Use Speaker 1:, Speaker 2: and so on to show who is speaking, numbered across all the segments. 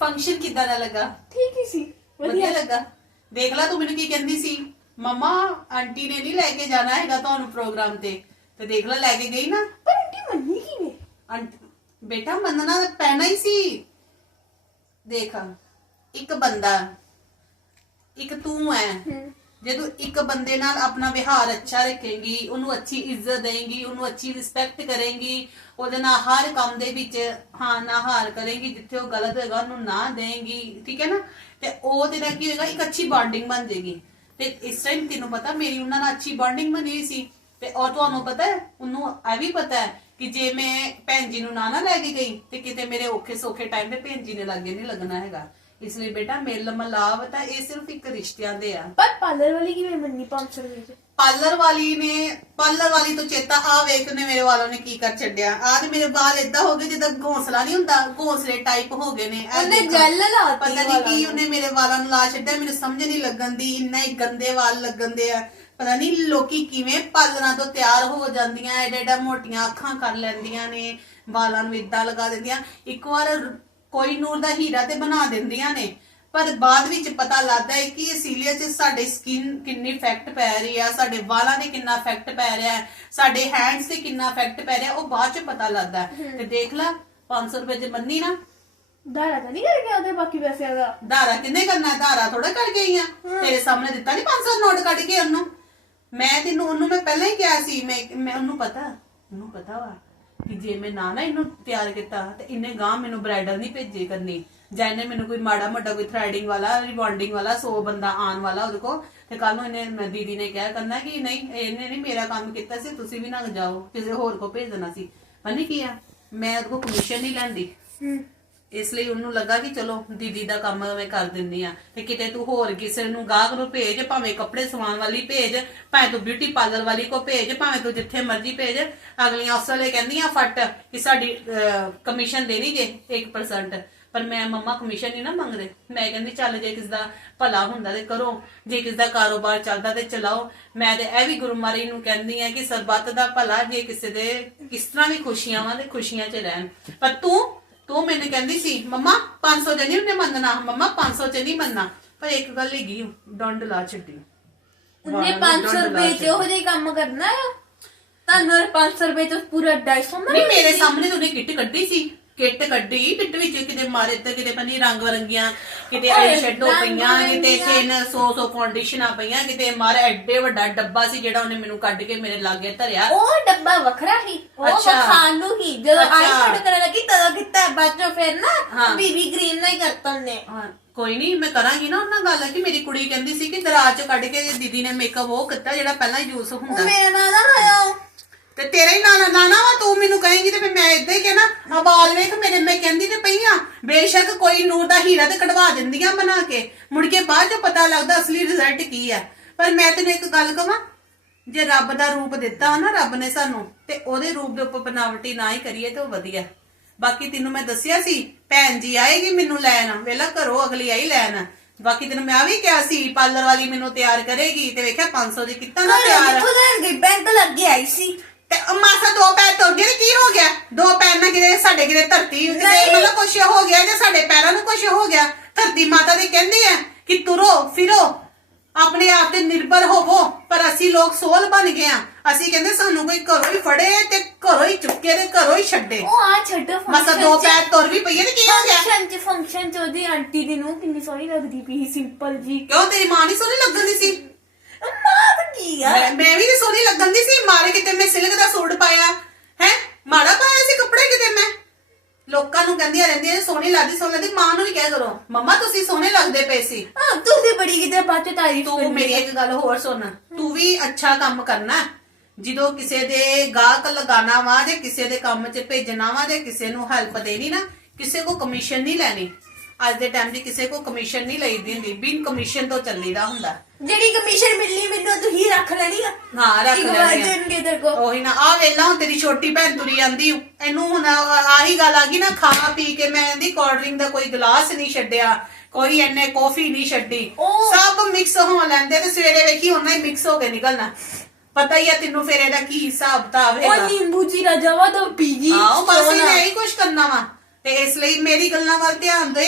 Speaker 1: Function ਕਿੱਦਾਂ ਦਾ ਲੱਗਾ?
Speaker 2: ਠੀਕ ਹੀ ਸੀ
Speaker 1: ਵਧੀਆ
Speaker 2: ਵਧੀਆ
Speaker 1: ਲੱਗਾ। ਦੇਖ ਲੈ ਤੂੰ ਮੈਨੂੰ ਕੀ ਕਹਿੰਦੀ ਸੀ? ਮਮਾ ਆਂਟੀ ਨੇ ਨਹੀਂ ਲੈ ਕੇ ਜਾਣਾ ਹੈਗਾ ਤੁਹਾਨੂੰ ਪ੍ਰੋਗਰਾਮ ਤੇ। ਤੇ ਦੇਖ ਲੈ ਲੈ ਕੇ ਗਈ ਨਾ।
Speaker 2: ਪਰ ਆਂਟੀ ਮੰਨੀ ਕਿਵੇਂ?
Speaker 1: ਆਂਟੀ ਬੇਟਾ ਮੰਨਣਾ ਤਾਂ ਪੈਣਾ ਹੀ ਸੀ। ਦੇਖ ਇੱਕ ਬੰਦਾ ਇੱਕ ਤੂੰ ਹੈ। ਜੇ ਤੂੰ ਇੱਕ ਬੰਦੇ ਨਾਲ ਆਪਣਾ ਵਿਹਾਰ ਅੱਛਾ ਰੱਖੇਂਗੀ, ਉਹਨੂੰ ਅੱਛੀ ਇੱਜ਼ਤ ਦੇਂਗੀ, ਉਹਨੂੰ ਅੱਛੀ ਰਿਸਪੈਕਟ ਕਰੇਂਗੀ, ਉਹਦੇ ਨਾਲ ਹਰ ਕੰਮ ਦੇ ਵਿੱਚ ਹਾਂ ਨਾ ਹਾਰ ਕਰੇਂਗੀ, ਜਿੱਥੇ ਉਹ ਗਲਤ ਹੋਏਗਾ ਉਹਨੂੰ ਨਾ ਦੇਂਗੀ, ਠੀਕ ਹੈ ਨਾ? ਤੇ ਉਹਦੇ ਨਾਲ ਕੀ ਹੋਏਗਾ, ਇੱਕ ਅੱਛੀ ਬੌਂਡਿੰਗ ਬਣ ਜਾਏਗੀ ਤੇ ਇਸ ਟਾਈਮ ਤੈਨੂੰ ਪਤਾ, ਮੇਰੀ ਉਹਨਾਂ ਨਾਲ ਅੱਛੀ ਬੌਂਡਿੰਗ ਬਣੀ ਸੀ। ਤੇ ਔਰ ਤੁਹਾਨੂੰ ਪਤਾ ਹੈ, ਉਹਨੂੰ ਇਹ ਵੀ ਪਤਾ ਹੈ ਕਿ ਜੇ ਮੈਂ ਭੈਣ ਜੀ ਨੂੰ ਨਾ ਨਾ ਲੈ ਕੇ ਗਈ, ਤੇ ਕਿਤੇ ਮੇਰੇ ਔਖੇ ਸੌਖੇ ਟਾਈਮ ਤੇ ਭੈਣ ਜੀ ਨੇ ਲੱਗੇ ਨਹੀਂ ਲੱਗਣਾ ਹੈਗਾ। ਇਸ ਲਈ ਬੇਟਾ ਮੇਲ ਮਲਾਵ ਤਾਂ ਇਹ ਸਿਰਫ ਇੱਕ ਰਿਸ਼ਤਿਆਂ ਦੇ ਆ।
Speaker 2: ਪਰ ਪਾਰਲਰ ਵਾਲੀ ਕਿਵੇਂ ਮੰਨੀ 500 ਰੁਪਏ ਚ
Speaker 1: ਪਾਰਲਰ ਵਾਲੀ ਨੇ ਪਾਰਲਰ ਵਾਲੀ ਤੋਂ ਚੇਤਾ ਆ ਵੇਖ ਨੇ ਮੇਰੇ ਵਾਲਾਂ ਨੇ ਕੀ ਕਰ ਛੱਡਿਆ। ਆ ਤੇ ਮੇਰੇ ਵਾਲ ਏਦਾਂ ਹੋ ਗਏ ਜਿੱਦਾਂ ਘੋਂਸਲਾ ਨਹੀਂ ਹੁੰਦਾ ਘੋਂਸਲੇ ਟਾਈਪ ਹੋ ਗਏ ਨੇ। ਇਹ
Speaker 2: ਉਹਨੇ
Speaker 1: ਦੇਖੋ।
Speaker 2: ਲਾਤੀ
Speaker 1: ਪਤਾ ਨਹੀਂ
Speaker 2: ਵਾਲਾਂ
Speaker 1: ਕੀ
Speaker 2: ਨੂੰ।
Speaker 1: ਉਹਨੇ ਮੇਰੇ ਵਾਲਾਂ ਨੂੰ ਲਾ ਛੱਡਿਆ ਮੈਨੂੰ ਸਮਝ ਨਹੀਂ ਲੱਗਣ ਦੀ ਇੰਨਾ ਹੀ ਗੰਦੇ ਵਾਲ ਲੱਗਣ ਦੇ ਆ। ਪਤਾ ਨਹੀਂ ਲੋਕੀ ਕਿਵੇਂ ਪਾਲਣਾ ਤੋਂ ਤਿਆਰ ਹੋ ਜਾਂਦੀਆਂ ਐਡਾ ਐਡਾ ਮੋਟੀਆਂ ਅੱਖਾਂ ਕਰ ਲੈਂਦੀਆਂ ਨੇ ਵਾਲਾਂ ਨੂੰ ਇਦਾਂ ਲਗਾ ਦਿੰਦੀਆਂ। ਇੱਕ ਵਾਰ ਕੋਈ ਨੂਰ ਦਾ ਹੀਰਾ ਤੇ ਬਣਾ ਦਿੰਦੀਆਂ ਨੇ। ਪਰ ਬਾਅਦ ਵਿੱਚ ਪਤਾ ਲੱਗਦਾ ਹੈ ਕਿ ਅਸੀਲੀਅਤ 'ਚ ਸਾਡੇ ਸਕਿਨ ਕਿੰਨੀ ਇਫੈਕਟ ਪੈ ਰਹੀ ਆ ਸਾਡੇ ਵਾਲਾਂ ਤੇ ਕਿੰਨਾ ਇਫੈਕਟ ਪੈ ਰਿਹਾ ਸਾਡੇ ਹੈਂਡਸ ਤੇ ਕਿੰਨਾ ਇਫੈਕਟ ਪੈ ਰਿਹਾ ਉਹ ਬਾਅਦ 'ਚ ਪਤਾ ਲੱਗਦਾ। ਤੇ ਦੇਖ ਲੈ 500 ਰੁਪਏ 'ਚ ਮੰਨੀ ਨਾ।
Speaker 2: ਦਾਰਾ ਤਾਂ ਨਹੀਂ ਕਰ ਗਿਆ ਉਹਦੇ ਬਾਕੀ ਪੈਸਿਆਂ ਦਾ?
Speaker 1: ਧਾਰਾ ਕਿੰਨੇ ਕਰਨਾ? ਧਾਰਾ ਥੋੜਾ ਕਰ ਗਈ ਆ। ਤੇਰੇ ਸਾਹਮਣੇ ਦਿੱਤਾ ਨਹੀਂ 500 ਨੋਟ ਕੱਢ ਕੇ ਉਹਨੂੰ। ਮੈਂ ਤੈਨੂੰ ਉਹਨੂੰ ਮੈਂ ਪਹਿਲਾਂ ਹੀ ਕਿਹਾ ਸੀ ਮੈਂ ਮੈਂ ਉਹਨੂੰ ਪਤਾ ਉਹਨੂੰ ਪਤਾ ਵਾ ਕਿ ਜੇ ਮੈਂ ਨਾ ਨਾ ਇਹਨੂੰ ਤਿਆਰ ਕੀਤਾ, ਤੇ ਇਹਨੇ ਗਾਂ ਮੈਨੂੰ ਬ੍ਰਾਈਡਲ ਨਹੀਂ ਭੇਜੇ ਕਰਨੀ। ਜਾਂ ਇਹਨੇ ਮੈਨੂੰ ਕੋਈ ਮਾੜਾ ਮੋਟਾ ਕੋਈ ਥ੍ਰੈਡਿੰਗ ਵਾਲਾ ਰਿਬੌਂਡਿੰਗ ਵਾਲਾ 100 ਬੰਦਾ ਆਉਣ ਵਾਲਾ ਉਹਦੇ ਕੋ ਤੇ ਕੱਲ ਨੂੰ ਇਹਨੇ ਦੀਦੀ ਨੇ ਕਿਹਾ ਕਰਨਾ ਕਿ ਨਹੀਂ, ਇਹਨੇ ਨਹੀਂ ਮੇਰਾ ਕੰਮ ਕੀਤਾ ਸੀ, ਤੁਸੀਂ ਵੀ ਨਾ ਜਾਓ, ਕਿਸੇ ਹੋਰ ਕੋ ਭੇਜ ਦੇਣਾ ਸੀ। ਪਤਾ ਕੀ ਆ, ਮੈਂ ਉਹਦੇ ਕੋ ਕਮਿਸ਼ਨ ਨਹੀਂ ਲੈਂਦੀ। ਇਸ ਲਈ ਉਹਨੂੰ ਲੱਗਾ ਕਿ ਚਲੋ, ਦੀਦੀ ਦਾ ਕੰਮ ਮੈਂ ਕਰ ਦਿੰਦੀ ਆ। ਤੇ ਕਿਤੇ ਤੂੰ ਹੋਰ ਕਿਸੇ ਨੂੰ ਗਾਹਕ ਨੂੰ ਭੇਜ, ਭਾਵੇਂ ਕੱਪੜੇ ਸਵਾਉਣ ਵਾਲੀ ਭੇਜ, ਭਾਵੇਂ ਤੂੰ ਬਿਊਟੀ ਪਾਰਲਰ ਵਾਲੀ ਕੋ ਭੇਜ, ਭਾਵੇਂ ਤੂੰ ਜਿੱਥੇ ਮਰਜ਼ੀ ਭੇਜ, ਅਗਲੀਆਂ ਉਸ ਵੇਲੇ ਕਹਿੰਦੀਆਂ ਫਟ ਕਿ ਸਾਡੀ ਕਮਿਸ਼ਨ ਦੇਣੀ ਜੇ 1% ਪਰ ਮੈਂ ਮੰਮਾ ਕਮਿਸ਼ਨ ਨਹੀਂ ਨਾ ਮੰਗਦੇ। ਮੈਂ ਕਹਿੰਦੀ, ਚੱਲ ਜੇ ਕਿਸ ਦਾ ਭਲਾ ਹੁੰਦਾ ਤੇ ਕਰੋ। ਜੇ ਕਿਸ ਦਾ ਕਾਰੋਬਾਰ ਚੱਲਦਾ ਤੇ ਚਲਾਓ। ਮੈਂ ਤੇ ਇਹ ਵੀ ਗੁਰਮਾਰੀ ਨੂੰ ਕਹਿੰਦੀ ਆ ਕਿ ਸਰਬੱਤ ਦਾ ਭਲਾ, ਜੇ ਕਿਸੇ ਦੇ ਕਿਸ ਤਰ੍ਹਾਂ ਵੀ ਖੁਸ਼ੀਆਂ ਵਾਂ ਤੇ ਖੁਸ਼ੀਆਂ 'ਚ ਰਹਿਣ। ਪਰ ਤੂੰ ਤੂੰ ਮੈਨੂੰ ਕਹਿੰਦੀ ਸੀ ਮੰਮਾ 500 ਚ ਨਹੀਂ ਉਹਨੇ ਮੰਨਣਾ ਮੰਮਾ 500 ਚ ਨਹੀਂ ਮੰਨਣਾ। ਪਰ ਇੱਕ ਗੱਲ ਹੈਗੀ ਡੰਡ ਲਾ ਛੱਡੀ
Speaker 2: ਉਹਨੇ
Speaker 1: ਵਾਲਾਂ ਨੂੰ
Speaker 2: 500
Speaker 1: ਡੰਡ ਲਾ
Speaker 2: ਰੁਪਏ ਚ ਉਹ ਜਿਹੇ ਕੰਮ ਕਰਨਾ ਆ? ਤੁਹਾਨੂੰ 500 ਰੁਪਏ ਚ ਪੂਰਾ 250
Speaker 1: ਨਹੀਂ ਮੇਰੇ ਸਾਹਮਣੇ ਤੂੰ ਕਿੱਟ ਕੱਢੀ ਸੀ। ਕਿੱਟ ਕੱਢੀ ਕਿੱਟ ਵਿੱਚ ਕਿਤੇ ਮਾਰੇ ਤੇ ਕਿਤੇ ਪਨੀ ਰੰਗ ਵਰੰਗੀਆਂ ਕਿਤੇ ਆਈ ਸ਼ੈਡੋ ਪਈਆਂ ਕਿਤੇ
Speaker 2: ਬਿਰੰਗੀਆਂ।
Speaker 1: 300 100 ਫਾਊਂਡੇਸ਼ਨਾਂ ਪਈਆਂ ਕਿਤੇ ਮਾਰੇ ਐਡੇ ਵੱਡਾ ਡੱਬਾ ਸੀ ਜਿਹੜਾ ਉਹਨੇ ਮੈਨੂੰ ਕੱਢ ਕੇ ਮੇਰੇ ਲਾਗੇ ਧਰਿਆ।
Speaker 2: ਉਹ ਡੱਬਾ ਵੱਖਰਾ ਹੀ ਉਹ। ਖਾਣ ਨੂੰ ਹੀ ਜਦੋਂ
Speaker 1: ਅੱਛਾ।
Speaker 2: ਆਈ ਸ਼ੈਡ ਕਰਨ ਲੱਗੀ ਤਦੋਂ ਕੀਤਾ ਬਾਅਦ ਚੋਂ ਫਿਰ ਨਾ
Speaker 1: ਹਾਂ।
Speaker 2: ਬੀਬੀ ਗ੍ਰੀਨ ਨਾਲ ਹੀ ਕਰਤਾ ਉਹਨੇ
Speaker 1: ਹਾਂ, ਕੋਈ ਨਹੀਂ ਮੈਂ ਕਰਾਂਗੀ ਨਾ ਉਹਨਾਂ ਗੱਲ ਕਿ ਮੇਰੀ ਕੁੜੀ ਕਹਿੰਦੀ ਸੀ ਕਿ ਦਰਾਜ ਚ ਕੱਢ ਕੇ ਦੀਦੀ ਨੇ ਮੇਕਅਪ ਉਹ ਕੀਤਾ ਜਿਹੜਾ ਪਹਿਲਾਂ ਯੂਜ਼
Speaker 2: ਉਹ
Speaker 1: ਹੁੰਦਾ।
Speaker 2: ਮੇਰਾ ਨਾਂ ਨਾ ਆਇਆ
Speaker 1: ਤੇ ਤੇਰਾ ਹੀ ਨਾਨਾ ਨਾਨਾ ਵਾ ਤੂੰ ਮੈਨੂੰ ਕਹੇਂਗੀ ਤੇ ਫਿਰ ਮੈਂ ਇਦਾਂ ਹੀ ਕਹਿਣਾ ਆਵਾਜ਼ ਵੇਖ ਮੇਰੇ ਮੈਂ ਕਹਿੰਦੀ ਤੇ ਪਈਆਂ ਬੇਸ਼ੱਕ ਕੋਈ ਨੂਰ ਦਾ ਹੀਰਾ ਤੇ ਕਢਵਾ ਦਿੰਦੀਆਂ ਬਣਾ ਕੇ ਮੁੜ ਕੇ ਬਾਅਦ ਚ ਪਤਾ ਲੱਗਦਾ ਅਸਲੀ ਰਿਜ਼ਲਟ ਕੀ ਆ ਪਰ ਮੈਂ ਤੈਨੂੰ ਇੱਕ ਗੱਲ ਕਵਾਂ ਜੇ ਰੱਬ ਦਾ ਰੂਪ ਦਿੱਤਾ ਨਾ ਰੱਬ ਨੇ ਸਾਨੂੰ ਤੇ ਉਹਦੇ ਰੂਪ ਦੇ ਉੱਪਰ ਬਨਾਵਟੀ ਨਾ ਹੀ ਕਰੀਏ ਤੇ ਉਹ ਵਧੀਆ। ਬਾਕੀ ਤੈਨੂੰ ਮੈਂ ਦੱਸਿਆ ਸੀ ਭੈਣ ਜੀ ਆਏਗੀ ਮੈਨੂੰ ਲੈਣ ਵੇਲਾ ਘਰੋਂ ਅਗਲੀ ਆਈ ਲੈਣ। ਬਾਕੀ ਤੈਨੂੰ ਮੈਂ ਆ ਵੀ ਕਿਹਾ ਸੀ ਪਾਰਲਰ ਵਾਲੀ ਮੈਨੂੰ ਤਿਆਰ ਕਰੇਗੀ ਤੇ ਵੇਖਿਆ 500 ਦੀ ਕੀਤਾ ਨਾ ਤਿਆਰ
Speaker 2: ਉਹ ਲੈਣ ਗਈ? ਬੈਂਕ ਲੱਗੇ ਆਈ ਸੀ।
Speaker 1: ਤੇ ਮਾਸਾ ਦੋ ਪੈਰ ਤੁਰ ਗਏ ਤੇ ਕੀ ਹੋ ਗਿਆ? ਦੋ ਪੈਰ ਨਾਲ ਕਿਤੇ ਸਾਡੇ ਕਿਤੇ ਧਰਤੀ ਕਿਤੇ। ਮਤਲਬ ਕੁਛ ਹੋ ਗਿਆ ਜਾਂ ਸਾਡੇ ਪੈਰਾਂ ਨੂੰ ਕੁਛ ਹੋ ਗਿਆ? ਧਰਤੀ ਮਾਤਾ ਦੇ ਕਹਿੰਦੀ ਹੈ ਕਿ ਤੁਰੋ ਫਿਰੋ। ਆਪਣੇ ਆਪ ਤੇ ਨਿਰਭਰ ਹੋਵੋ ਪਰ ਅਸੀਂ ਲੋਕ ਸੋਲ ਬਣ ਗਏ ਆ। ਅਸੀਂ ਕਹਿੰਦੇ ਸਾਨੂੰ ਕੋਈ ਘਰੋਂ ਹੀ ਫੜੇ ਤੇ ਘਰੋਂ ਹੀ ਚੁੱਕੇ ਤੇ ਘਰੋਂ ਹੀ ਛੱਡੇ।
Speaker 2: ਉਹ ਆ ਛੱਡੋ
Speaker 1: ਮਾਸਾ ਦੋ ਪੈਰ ਤੁਰ ਵੀ ਪਈਏ ਤੇ ਕੀ ਹੋ ਗਿਆ?
Speaker 2: ਫੰਕਸ਼ਨ ਚ ਫੰਕਸ਼ਨ ਚ ਉਹਦੀ ਆਂਟੀ ਦੀ ਨੂੰ ਕਿੰਨੀ ਸੋਹਣੀ ਲੱਗਦੀ ਪਈ ਸਿੰਪਲ ਜੀ।
Speaker 1: ਕਿਉਂ ਤੇਰੀ ਮਾਂ ਨਹੀਂ ਸੋਹਣੀ ਲੱਗਣ ਦੀ ਸੀ
Speaker 2: ਮਾਂ ਬਣੀ ਆ?
Speaker 1: ਮੈਂ ਮੈਂ ਵੀ ਨੀ ਸੋਹਣੀ ਲੱਗਣ ਦੀ ਸੀ। ਮਾਰੇ ਕਿਤੇ ਮੈਂ ਸਿਲਕ ਦਾ ਸੂਟ ਪਾਇਆ। ਹੈ? ਮਾੜਾ ਪਾਇਆ ਸੀ ਕੱਪੜੇ ਕਿਤੇ ਮੈਂ? ਲੋਕਾਂ ਨੂੰ ਕਹਿੰਦੀਆਂ ਰਹਿੰਦੀਆਂ ਸੋਹਣੀ ਲੱਗਦੀ ਸੋਹਣੀ ਲੱਗਦੀ। ਮਾਂ ਨੂੰ ਵੀ ਕਹਿ ਕਰੋ ਮੰਮਾ ਤੁਸੀਂ ਸੋਹਣੇ ਲੱਗਦੇ ਪਏ ਸੀ।
Speaker 2: ਹਾਂ ਤੂੰ ਵੀ ਬੜੀ ਕਿਤੇ ਬਾਅਦ ਚ ਤਾਰੀਫ
Speaker 1: ਤੂੰ ਮੇਰੀ ਇੱਕ ਗੱਲ ਹੋਰ ਸੁਣ। ਤੂੰ ਵੀ ਅੱਛਾ ਕੰਮ ਕਰਨਾ। ਜਦੋਂ ਕਿਸੇ ਦੇ ਗਾਹਕ ਲਗਾਣਾ ਵਾ ਜਾਂ ਕਿਸੇ ਦੇ ਕੰਮ 'ਚ ਭੇਜਣਾ ਵਾ ਜਾਂ ਕਿਸੇ ਨੂੰ ਹੈਲਪ ਦੇਣੀ ਨਾ ਕਿਸੇ ਕੋ ਕਮਿਸ਼ਨ ਨਹੀਂ ਲੈਣੀ। ਅੱਜ ਦੇ ਟਾਈਮ 'ਚ ਕਿਸੇ ਕੋ ਕਮਿਸ਼ਨ ਨਹੀਂ ਲਈਦੀ ਹੁੰਦੀ ਬਿਨ ਕਮਿਸ਼ਨ ਤੋਂ ਚੱਲੀਦਾ ਹੁੰਦਾ।
Speaker 2: ਜਿਹੜੀ ਕਮਿਸ਼ਨ ਮਿਲਣੀ ਮੈਨੂੰ ਤੂੰ ਹੀ ਰੱਖ ਲੈਣੀ ਆ।
Speaker 1: ਹਾਂ ਰੱਖ
Speaker 2: ਇੱਕ
Speaker 1: ਲੈਣੀ ਆ।
Speaker 2: ਦੇਣਗੇ ਤੇਰੇ ਕੋ
Speaker 1: ਉਹੀ ਨਾ ਆ ਵੇਲਾ ਹੁਣ ਤੇਰੀ ਛੋਟੀ ਭੈਣ ਤੁਰੀ ਜਾਂਦੀ ਓ। ਇਹਨੂੰ ਹੁਣ ਆਹੀ ਗੱਲ ਆ ਗਈ ਨਾ ਖਾ ਪੀ ਕੇ ਮੈਂ ਇਹਦੀ ਕੋਲਡ ਡਰਿੰਕ ਦਾ ਕੋਈ ਗਲਾਸ ਨਹੀਂ ਛੱਡਿਆ ਕੋਈ ਇਹਨੇ ਕਾਫੀ ਨਹੀਂ ਛੱਡੀ।
Speaker 2: ਉਹ-
Speaker 1: ਸਭ ਮਿਕਸ ਹੋ ਲੈਂਦੇ ਤੇ ਸਵੇਰੇ ਵੇਖੀ ਉਹਨਾਂ ਹੀ ਮਿਕਸ ਹੋ ਕੇ ਨਿਕਲਣਾ। ਪਤਾ ਹੀ ਆ ਤੈਨੂੰ ਫਿਰ ਇਹਦਾ ਕੀ ਹਿਸਾਬ ਕਿਤਾਬ
Speaker 2: ਉਹ
Speaker 1: ਹੈਗਾ।
Speaker 2: ਨਿੰਬੂ ਜੀਰਾ ਜਾਵਾ ਤਾਂ ਪੀ ਗਈ
Speaker 1: ਆਓ ਬਸ। ਇਹਨੇ ਇਹੀ ਕੁਝ ਕਰਨਾ ਵਾ। ਤੇ ਇਸ ਲਈ ਮੇਰੀ ਗੱਲਾਂ ਵੱਲ ਧਿਆਨ ਦੇ।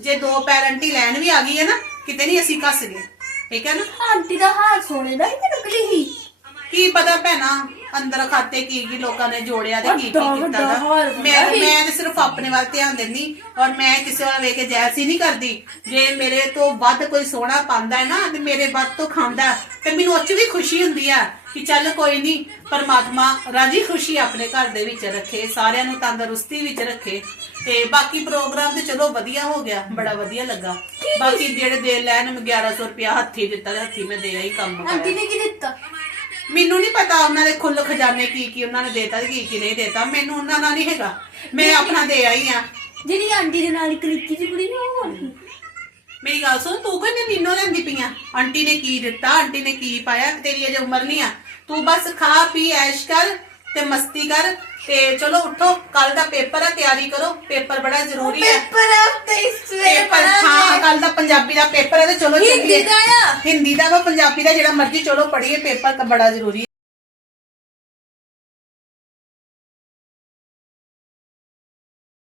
Speaker 1: ਜੇ ਦੋ ਪੈਰੰਟੀ ਲੈਣ ਵੀ ਆ ਗਈ ਹੈ ਨਾ ਕਿਤੇ ਨਹੀਂ ਅਸੀਂ ਕੱਸ ਗਏ। ਠੀਕ ਹੈ ਨਾ?
Speaker 2: ਆਂਟੀ ਦਾ ਹਾਰ ਸੋਨੇ ਦਾ ਹੀ ਤੇ ਨਕਲੀ ਹੀ।
Speaker 1: ਕੀ ਪਤਾ ਭੈਣਾ ਅੰਦਰ ਖਾਤੇ ਕੀ ਕੀ ਲੋਕਾਂ ਨੇ ਜੋੜਿਆ ਤੇ ਕੀ ਕੀ
Speaker 2: ਵੱਡਾ-
Speaker 1: ਕੀਤਾ
Speaker 2: ਵੱਡਾ ਹਾਰ
Speaker 1: ਮੈਂ
Speaker 2: ਸੀ।
Speaker 1: ਮੈਂ ਤੇ ਸਿਰਫ ਆਪਣੇ ਵੱਲ ਧਿਆਨ ਦਿੰਦੀ ਔਰ ਮੈਂ ਕਿਸੇ ਵੱਲ ਵੇਖ ਕੇ ਜੈਸੀ ਨਹੀਂ ਕਰਦੀ। ਜੇ ਮੇਰੇ ਤੋਂ ਵੱਧ ਕੋਈ ਸੋਹਣਾ ਪਾਉਂਦਾ ਹੈ ਨਾ ਤੇ ਮੇਰੇ ਵੱਧ ਤੋਂ ਖਾਂਦਾ ਤੇ ਮੈਨੂੰ ਉਹ 'ਚ ਵੀ ਖੁਸ਼ੀ ਹੁੰਦੀ ਆ ਕਿ ਚੱਲ ਕੋਈ ਨਹੀਂ ਪਰਮਾਤਮਾ ਰਾਜੀ ਖੁਸ਼ੀ ਆਪਣੇ ਘਰ ਦੇ ਵਿੱਚ ਰੱਖੇ ਸਾਰਿਆਂ ਨੂੰ ਤੰਦਰੁਸਤੀ ਵਿੱਚ ਰੱਖੇ ਤੇ ਬਾਕੀ ਪ੍ਰੋਗਰਾਮ ਤੇ ਚਲੋ ਵਧੀਆ ਹੋ ਗਿਆ ਬੜਾ ਵਧੀਆ ਲੱਗਾ। ਬਾਕੀ ਜਿਹੜੇ ਦੇ ਲੈਣ ਨੂੰ 1100 ਰੁਪਇਆ ਹੱਥੀ ਦਿੱਤਾ ਤੇ ਹੱਥੀ ਮੈਂ ਦੇ ਆਈ ਕੰਮ
Speaker 2: ਆਂਟੀ
Speaker 1: ਕਰਾਇਆ।
Speaker 2: ਨੇ ਕੀ ਦਿੱਤਾ?
Speaker 1: ਮੈਨੂੰ ਨਹੀਂ ਪਤਾ ਉਹਨਾਂ ਦੇ ਖੁੱਲ ਖਜ਼ਾਨੇ ਕੀ ਕੀ ਉਹਨਾਂ ਨੇ ਦੇਤਾ ਤੇ ਕੀ ਕੀ ਨਹੀਂ ਦੇਤਾ। ਮੈਨੂੰ ਉਹਨਾਂ ਨਾਲ ਨਹੀਂ ਹੈਗਾ। ਮੈਂ ਆਪਣਾ ਦੇ ਆਈ ਆ।
Speaker 2: ਜਿਹੜੀ ਆਂਟੀ ਦੇ ਨਾਲ ਇੱਕ ਨਿੱਕੀ ਜਿਹੀ ਕੁੜੀ ਨੂੰ ਉਹ ਸੀ?
Speaker 1: ਮੇਰੀ ਗੱਲ ਸੁਣ ਤੂੰ ਕੋਈ ਨੀਨੋ ਲੈਂਦੀ ਪਈਆਂ ਆਂਟੀ ਨੇ ਕੀ ਦਿੱਤਾ? ਆਂਟੀ ਨੇ ਕੀ ਪਾਇਆ? ਤੇਰੀ ਅਜੇ ਉਮਰ ਨਹੀਂ ਆ। ਤੂੰ ਬਸ ਖਾ ਪੀ ਐਸ਼ ਕਰ। ਤੇ ਮਸਤੀ ਕਰ ਤੇ ਚਲੋ ਉੱਠੋ ਕੱਲ ਦਾ ਪੇਪਰ ਆ ਤਿਆਰੀ ਕਰੋ। ਪੇਪਰ ਬੜਾ ਜ਼ਰੂਰੀ ਹੈ।
Speaker 2: ਪੇਪਰ ਆ ਤੇ ਸਵੇਰੇ
Speaker 1: ਪੇਪਰ ਹਾਂ ਕੱਲ ਦਾ ਪੰਜਾਬੀ ਦਾ ਪੇਪਰ ਹੈ ਤੇ ਚਲੋ
Speaker 2: ਹਿੰਦੀ ਦਾ ਆ।
Speaker 1: ਹਿੰਦੀ ਦਾ ਵਾ ਪੰਜਾਬੀ ਦਾ ਜਿਹੜਾ ਮਰਜ਼ੀ ਚਲੋ ਪੜ੍ਹੀਏ ਪੇਪਰ ਤਾਂ ਬੜਾ ਜ਼ਰੂਰੀ